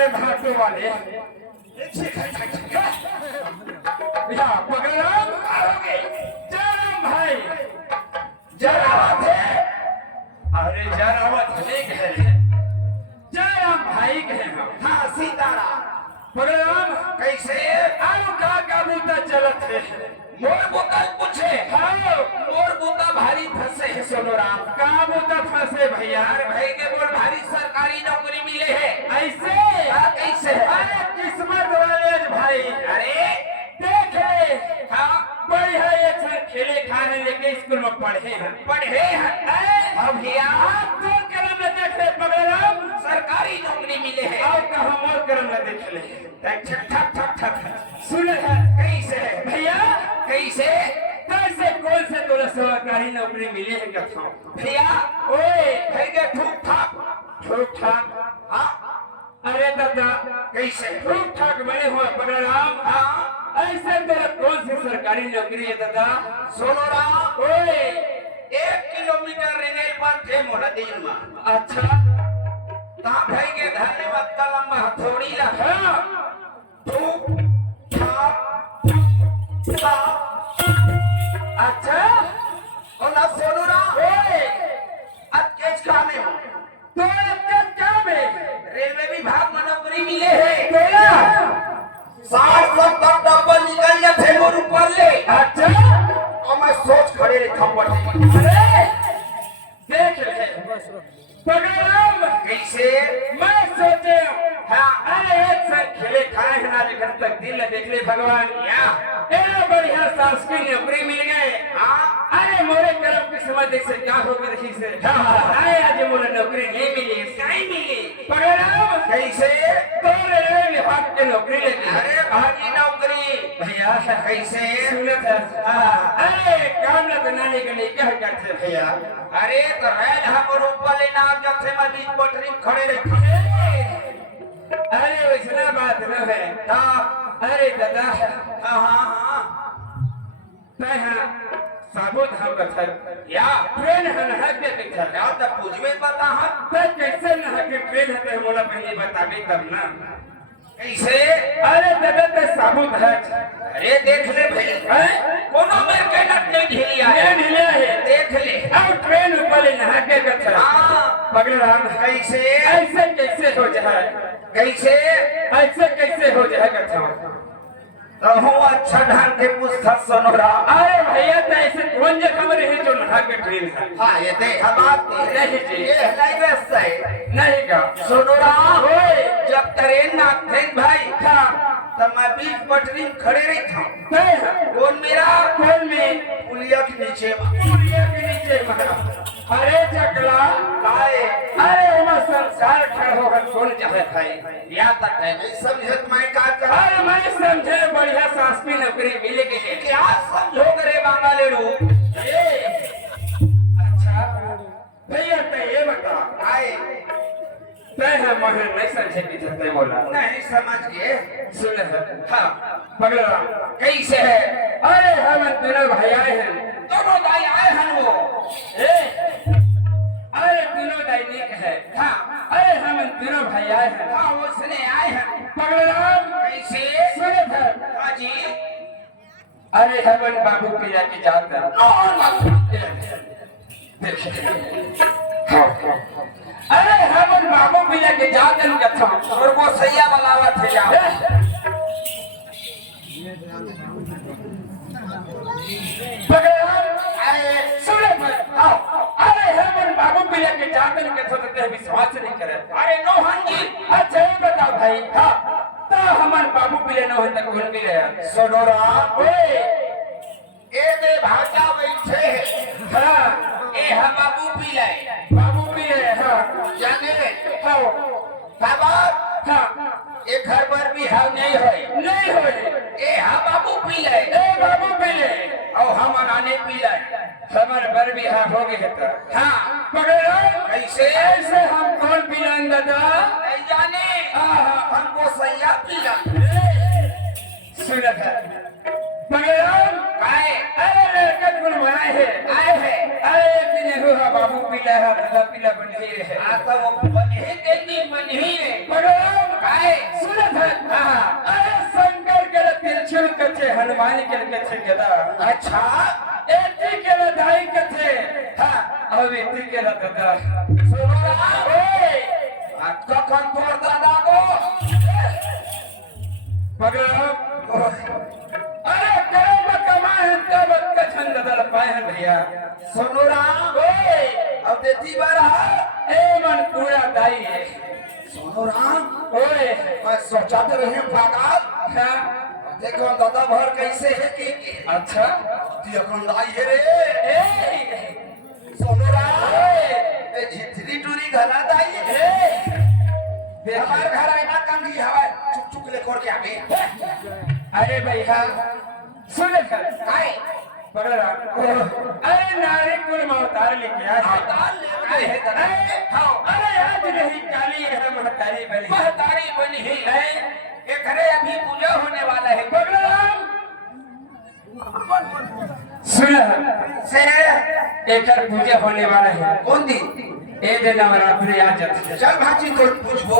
रे भाटो वाले भैया पगड़ाम आओगे जराम भाई जरावत है अरे जरावत नहीं कहे जराम भाई कहे हाँ सीताराम पगड़ाम कैसे आलू का काबूता चलत है मोर बोतल पूछे हाँ मोर बोता भारी फंसे है सोनोराम काबूता फंसे भैया यार भाई के बोल भारी सरकारी नौकरी मिले है ऐसे कैसे है अरे किस्मत वाले भाई अरे देखे हाँ बड़ी है ये खेले खाने लेके स्कूल में पढ़े हैं पढ़े हैं अब भैया आप तो करम न देख ले पगड़ाम सरकारी नौकरी मिले है और का हम और करम न देख ले ठक ठक ठक ठक सुन है कैसे है भैया कैसे कैसे कौन से तोरा सरकारी नौकरी मिले है कथा भैया ओए है के ठूक ठाक ठीक ठाक हाँ अरे दादा कैसे ठीक ठाक बने हुआ पगड़ाम हाँ ऐसे तेरा कौन सी सरकारी नौकरी है दादा सोनोराम ओए 1 किलोमीटर रेंगेल पर थे मोला दिन में अच्छा ता भाई के धन्यवाद का लंबा हथौड़ी ला हाँ ठूक ठाक ठाक अच्छा और ना सोनोराम ओए अब केच कामे हो तो क्या में रेलवे विभाग में नौकरी मिले है तेरा 60-70 डब्बा निकल जाते मोर ऊपर ले अच्छा और मैं सोच खड़े रे खंबट अरे देख ले पगड़ाम कैसे मैं सोचे हाँ अरे एक साथ खेले खाए है ना लेकर तक दिल न देख ले भगवान या इतना बढ़िया शासकीय नौकरी मिल गए हाँ अरे मोरे करम किस्मत से क्या हो गई रही से अरे आज मोरे नौकरी नहीं मिली नहीं मिली पगड़ाम कैसे तोरे रेलवे विभाग की नौकरी लेके अरे भागी नौकरी भैया कैसे सुनत है अरे काम न बनाने के लिए क्या करते भैया अरे तो रेल हमर ऊपर ले नाम जब से मैं बीच पटरी में खड़े रहे अरे वैसा बात न है हाँ अरे दादा हाँ हाँ मैं हाँ साबुत हम बचर या ट्रेन है ना के पिक्चर या तो पूछवे पता है तो कैसे ना के ट्रेन है तो मोला पहले बतावे तब ना कैसे अरे दादा तो साबुत है अरे देख ले भाई कोनो मेरे के नट नहीं ढीलिया है ये ढीला है देख ले अब ट्रेन ऊपर ले नहा के कथा हाँ पगड़ाम कैसे ऐसे कैसे हो जाए कैसे ऐसे कैसे हो जाए कथा रहूं अच्छा ढंग के पुस्तक सोनोराम अरे भैया तो ऐसे कौन जे खबर है जो नहा के ट्रेन है हाँ ये देख बात नहीं जी ये लाइव से नहीं का सोनोराम ओए जब ट्रेन ना थे भाई हाँ तब मैं बीच पटरी में खड़े रही था नहीं है कौन मेरा कौन में पुलिया के नीचे पुलिया के नीचे मरा अरे चकला आए अरे उमा संसार खड़ा होकर कौन चाहे भाई या तक है नहीं समझत मैं का कर अरे मैं समझे बढ़िया शासकीय नौकरी मिले के लिए क्या समझो करे बांगाले रू अच्छा भैया तो ये बता आए तय है महे नहीं समझे की जते बोला नहीं समझ गए सुन है हाँ पगला कैसे है अरे हम दोनों भाई आए हैं दोनों दाई आए हैं वो ए अरे दोनों दैनिक है हाँ अरे हम दोनों भाई आए हैं हाँ वो सुने आए हैं पगलाम कैसे सुने थे हाँ जी अरे हमन बाबू पिया की जात है अरे हमन बाबू पिया की जात है कथा और वो सैया वाला थे या पगलाम अरे सुने थे अरे हमन बाबू पिया की जात है कथा तो विश्वास नहीं करे अरे नौहन जी अच्छा ये बता भाई हाँ तो हमारे बाबू पिले न हो तक उन पिले सोनोराम ओए ए दे भाजा बैठे हाँ ए हम बाबू पी ले बाबू पिले हाँ जाने हाँ बाबा हाँ एक घर पर भी हाल नहीं है नहीं हो ए हम बाबू पी ले ए बाबू पिले और हम आने पी ले हमारे बर भी हाँ हो गए तो हाँ पकड़ो कैसे ऐसे हम कौन पिलाएं दादा नहीं जाने हमको सैया पी ले सुना था पकड़ो आए अरे लड़का कौन बनाए है आए है अरे दिन हुआ बाबू पिला है दादा पिला बन ही है आता वो बने ही देनी मन ही है पकड़ो आए हनुमान के थे गदा अच्छा एती के लदाई के थे हां अब एती के लदा सोनोराम ओए कखन तोर दादा को पगला अरे कर्म कमाए तब का छंद दल पाए हैं भैया सोनोराम ओए अब देती बारा ए मन पूरा दाई है सोनोराम ओए मैं सोचा तो रही पागल हां देखो दादा भर कैसे है कि अच्छा दियकन लाई है रे ए सोनोराम ओए ए झिथरी टूरी घला दाई है ए हमार घर आईना कंगी हवा चुप चुप ले कोड़ के आगे अरे भैया सुन कर काय पगला अरे नारी कुल में अवतार लेके आए हैं। अवतार लेके आए हैं दादा। अरे आज नहीं काली है महतारी बनी महतारी बनी है ये घरे अभी पूजा होने वाला है पगला सुन से एक पूजा होने वाला है कौन दी ए दिन नवरात्रि आ जाते चल भाजी को पूछबो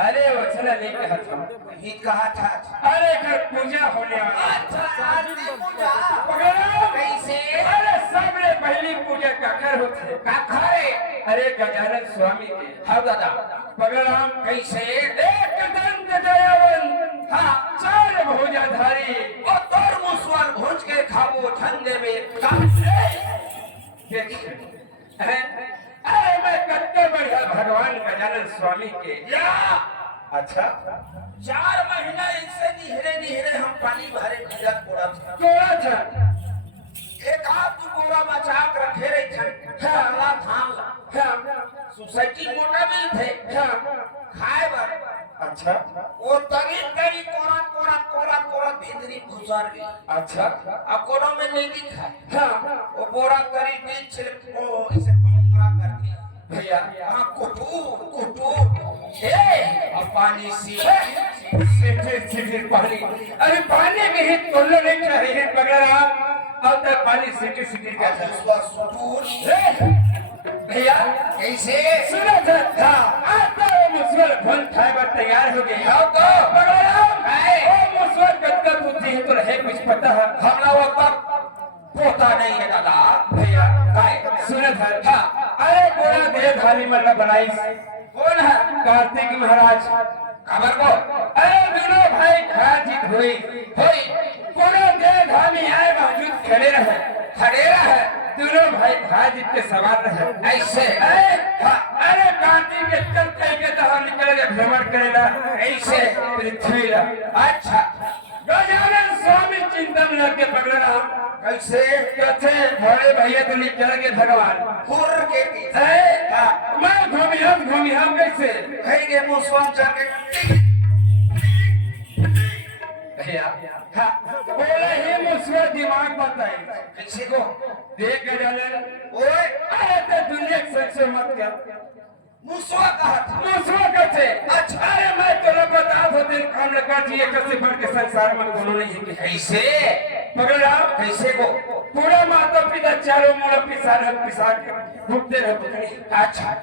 अरे वचना नहीं कहा था ही कहा था अरे कर पूजा होने वाला है। अच्छा आज दी पूजा पगला कैसे अरे सबले पहली पूजा काकर होते का घरे अरे गजानन स्वामी के हाँ दादा पगलाम कैसे एक दंत दयावन हाँ चार भुजाधारी ओ तोर मुसवार भोज के खाबो ठंडे में देखिए अरे मैं कत्ते बढ़िया भगवान गजानन स्वामी के या अच्छा 4 महीना इनसे निहरे निहरे हम पानी भरे पूजा कोड़ा था तोड़ा था एक आध दू गोरा बचा के रखे रही थे अगला थाम सोसाइटी मोटा मिल थे खाए बर अच्छा वो तरी तरी कोरा कोरा कोरा कोरा भीतरी घुसर गई अच्छा अब कोनो में नहीं दिखा हाँ वो बोरा तरी बीच छिल ओ इसे कोंगरा कर दिया भैया हां कुटू ए अब पानी सी सीधे पानी अरे पानी में ही तोड़ने नहीं चाहिए पगलाम अब तक पानी सीधे सीधे का था उसका सुटूर भैया कैसे सुना था आता वो मुसवर फल खाए पर तैयार हो गई आओ तो पगलाम है वो मुसवर कत्ता बुद्धि है तो रहे कुछ पता है हमला वो तब पोता नहीं है दादा भैया काय सुना था अरे पूरा देह धारी मतलब बनाई कौन है कार्तिक महाराज खबर को अरे दोनों भाई खाजीत हुई पूरा देह धामी आए बावजूद खड़े रहे दोनों भाई खाजीत के सवार रहे ऐसे अरे कार्तिक के चल के तो निकले भ्रमण करेला ऐसे पृथ्वी ला अच्छा गजानन स्वामी चिंतन लगे पगड़ा कैसे कहते बड़े भैया तो निकल के भगवान फुर के मैं घूमी हम कैसे है के मुसवान चल के भैया बोले ही मुझको दिमाग बताए किसी को देख गजानन ओए अरे तो दुनिया से मत कर मुसवा कहा था मुझको कहते अच्छा अरे मैं तो बता दो दिन काम लगा दिए कैसे बढ़ के संसार में दोनों नहीं है कैसे पगड़ा कैसे को पूरा माता पिता चारों मोड़ पिसार भुगते रहे अच्छा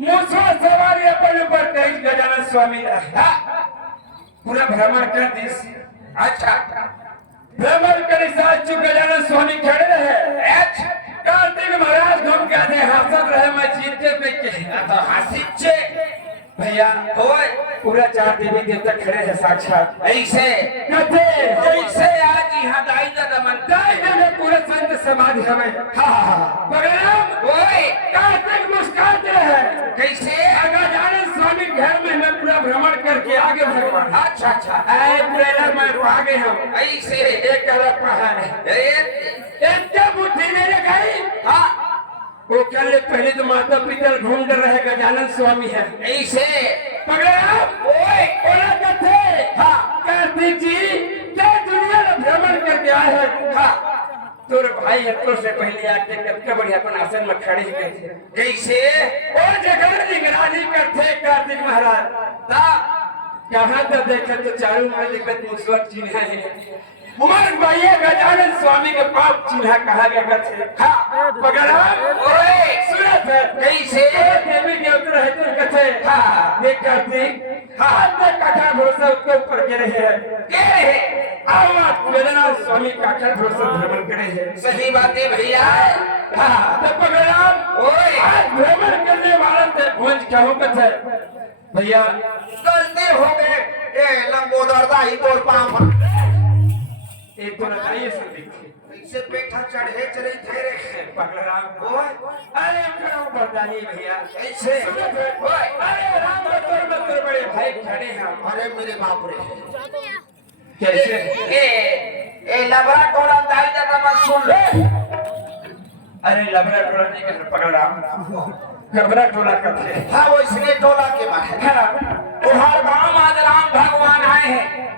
मुझको सवारी अपन ऊपर तेज गजानन स्वामी पूरा भ्रमण कर दिस अच्छा भ्रमण कर साथ चुप गजानन स्वामी खड़े रहे कार्तिक महाराज घूम के आते हंसत रहे मैं जीते पे के तो हसीचे भैया ओए पूरा 4 देवी देवता खड़े हैं साक्षात ऐसे कहते कैसे आज यहाँ दाई दादा मन दाई दादा पूरा संत समाधि हमें बगैराम ओए कार्तिक मुस्कुराते हैं कैसे गजानन स्वामी घर में मैं पूरा भ्रमण करके आगे भगवान अच्छा अच्छा पूरे मैं आगे हम ऐसे एक तरफ है एक बुद्धि नहीं लगाई हाँ वो कल पहले तो माता पिता घूम कर रहे गजानन स्वामी है ऐसे पगड़ा ओए बोला करते कार्तिक जी क्या दुनिया में भ्रमण करके आए हैं तोर भाई है तो से पहले आके कितना बढ़िया अपन आसन में खड़े ही गए थे कैसे वो जगह निगरानी करते कार्तिक महाराज कहाँ तो देखे तो चारों में लिखत मुस्वर चिन्ह है उमर भैया गजानन स्वामी के पाप चिन्ह कहा गया थे पगड़ा ओए सुनत है कैसे देवी देवता रहे तो कहते देख कार्तिक हाथ में काका भरोसा उसके ऊपर गिरे है के रहे आवाज वेदनाथ स्वामी काका भरोसा भ्रमण करे है सही बात है भैया। हाँ तो पगड़ाम ओए आज भ्रमण करने वाला से भोज क्या हो कथे भैया गलती हो गए ए लंबोदर दा ही तोर पांव एक तो लगाइए सब देखिए इसे पेठा चढ़े चले थे रे पगड़ाम ओए अरे खड़ा बरदानी भैया ऐसे ओए अरे राम बतौर बड़े भाई खड़े हैं अरे मेरे बाप रे कैसे ए लबरा टोला दाई दादा मत सुन ले अरे लबरा टोला नहीं कर पगड़ाम गबरा टोला करते हाँ वो इसने टोला के बाहर उहार गांव आज राम भगवान आए हैं।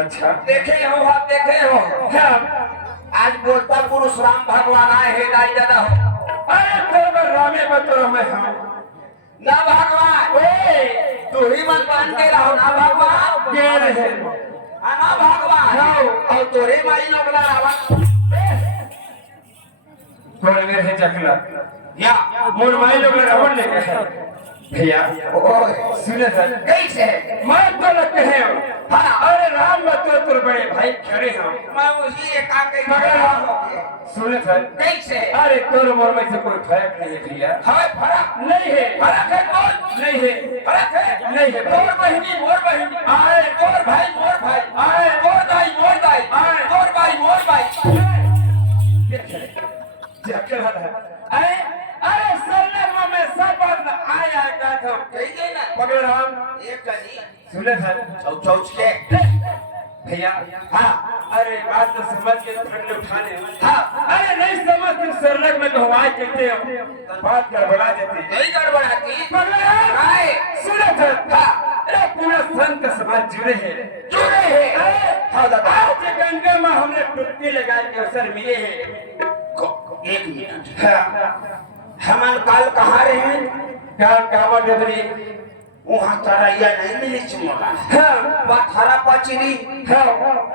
अच्छा देखे हो आप देखे हो आज बोलता पुरुष राम भगवान आए हैं दाई दादा हो अरे तेरे रामे बतौर मैं हाँ ना भगवान ओए तू ही मत मान के रहो ना भगवान के रहे ना भगवान और तोरे माई नौकला रावण थोड़े मेरे है चकला या मोर माई लोग रावण ले गए भैया ओए सुने सर कैसे मैं तो लगते हैं हाँ अरे राम बतौर बड़े भाई खड़े हैं मैं उसी एक काम के रहा हूं सुने सर कैसे अरे तोर मोर में से कोई फर्क नहीं है भैया हमें फर्क नहीं है फर्क है कौन नहीं है फर्क है नहीं है मोर बहिनी आए मोर भाई आए मोर दाई आए मोर भाई चकला अरे अरे सरले में सब आया का था कही ना पगड़ राम एक कनी सुने सर चौच के भैया हाँ अरे बात तो समझ के ठंड उठाने हाँ अरे नहीं समझ तुम सरलग में तो आवाज कहते हो बात गड़बड़ा देते नहीं गड़बड़ाती पगड़ आए सुने सर अरे पूरा संत समाज जुड़े जुड़े हैं हाँ दादा आज गंगा में हमने टुटकी लगा के अवसर मिले हैं एक मिनट हाँ हमन काल कहाँ रहे काल कावा डबरी वहाँ तरैया नहीं मिली चुमला हाँ पथरा पचरी हाँ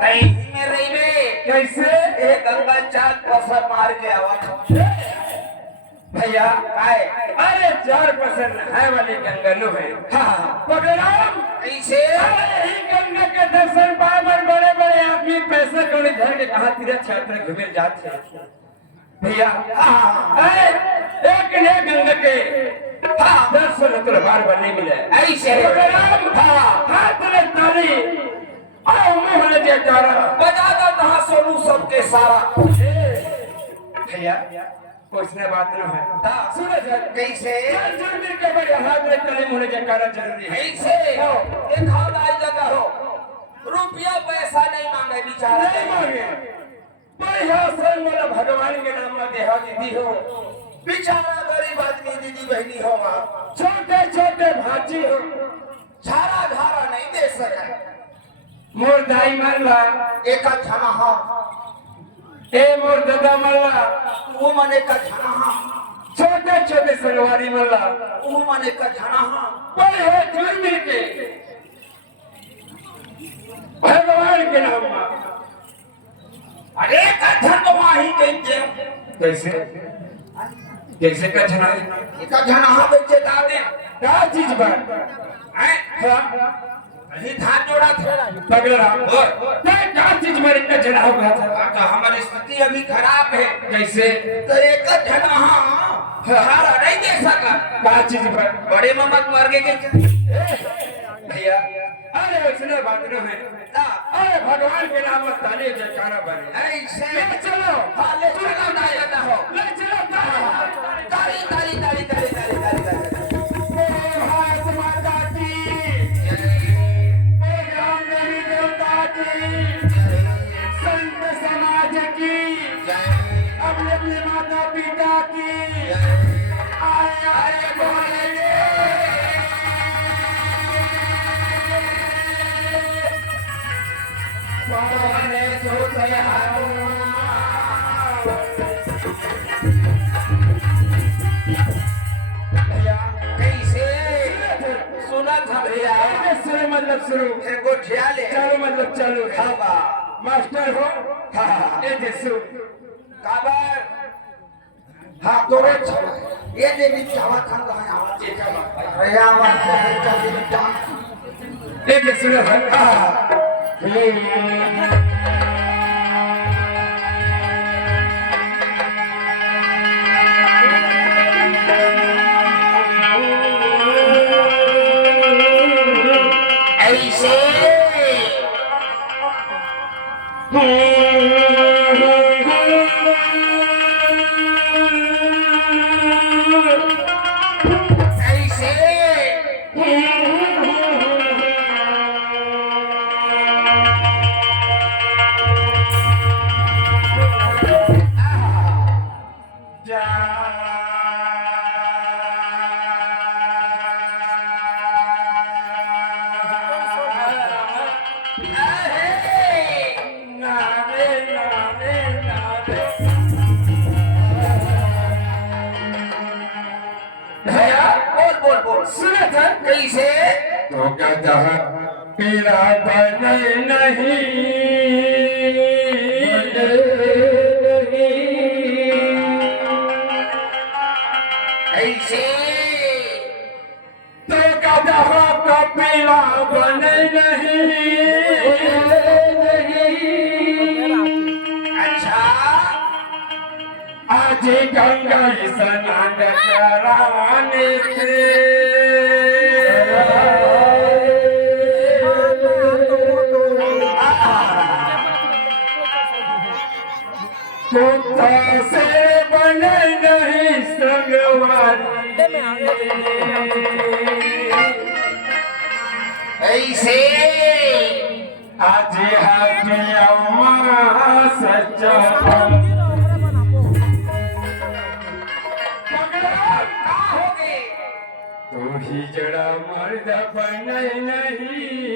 कहीं में रही में कैसे एक गंगा चाक पसर मार के आवा भैया आए अरे 4% है वाली गंगनो है हाँ पगड़ाम कैसे अरे ही गंगा के दर्शन पाए बड़े बड़े आदमी पैसे कौड़ी धर के कहा तीर्थ यात्रा घूमे जाते हैं भैया अरे एक ने गंगा के हाँ दर्शन तो बार बार नहीं मिले ऐसे पगड़ाम हाँ हाथ में ताली आओ मुँह ले जयकारा बजा दो कहाँ सोनू सबके सारा भैया पूछने बात न है हाँ। सुने सर कैसे जल्दी के बड़े हाथ में ताली मुँह ले जयकारा जरूरी है ऐसे देखा लाई जगह हो रुपया पैसा नहीं मांगे बेचारा नहीं मांगे बढ़िया संग वाला भगवान के नाम में देहा दीदी हो बेचारा गरीब आदमी दीदी बहनी होगा छोटे छोटे भाजी हो झारा झारा नहीं दे सके मोर दाई मल्ला एक झना हो ए मोर दादा मल्ला वो मने का झना हो छोटे छोटे संगवारी मल्ला वो मने का झना हो बढ़िया जुड़ मिल के भगवान के नाम में अरे का धन तो वहीं कहते कैसे कैसे का जना एक झना हो बेचे दादे क्या चीज बात हैं अभी धान जोड़ा था पगला क्या चीज मेरे का जना हो गया था तो हमारी स्थिति अभी खराब है कैसे तो एक झना हारा नहीं दे सका क्या चीज पर बड़े ममत मर गए के भैया अरे उसने बात न है अरे भगवान के नाम में ताली जयकारा बने ऐसे ले चलो हाँ ले चलो ना जाता हो ले चलो ताली ताली ताली ताली ताली ताली ताली भारत माता की जय राम देवी देवता की संत समाज की अपने अपने माता पिता की आए आए बोलेंगे कौन सोते कैसे सुना था भैया शुरू मतलब शुरू एक गोठिया ले चालू मतलब चालू खाबा मास्टर हो हाँ ये जैसु काबर हाँ तो ये देवी चावा था कहाँ आवाज ये चावा अरे आवाज तो चावा एक सुनो ऐसे बोल बोल सुना था कैसे तो कहता है पीला बने नहीं ऐसे तो कहता है कपिला बने नहीं अच्छा आज गंगा स्नान कराने से कुत्ता से बने नहीं संगवारी ऐसे आज हाथी अम्मा सच्चा का हो गए तू ही जड़ा मर्द बने नहीं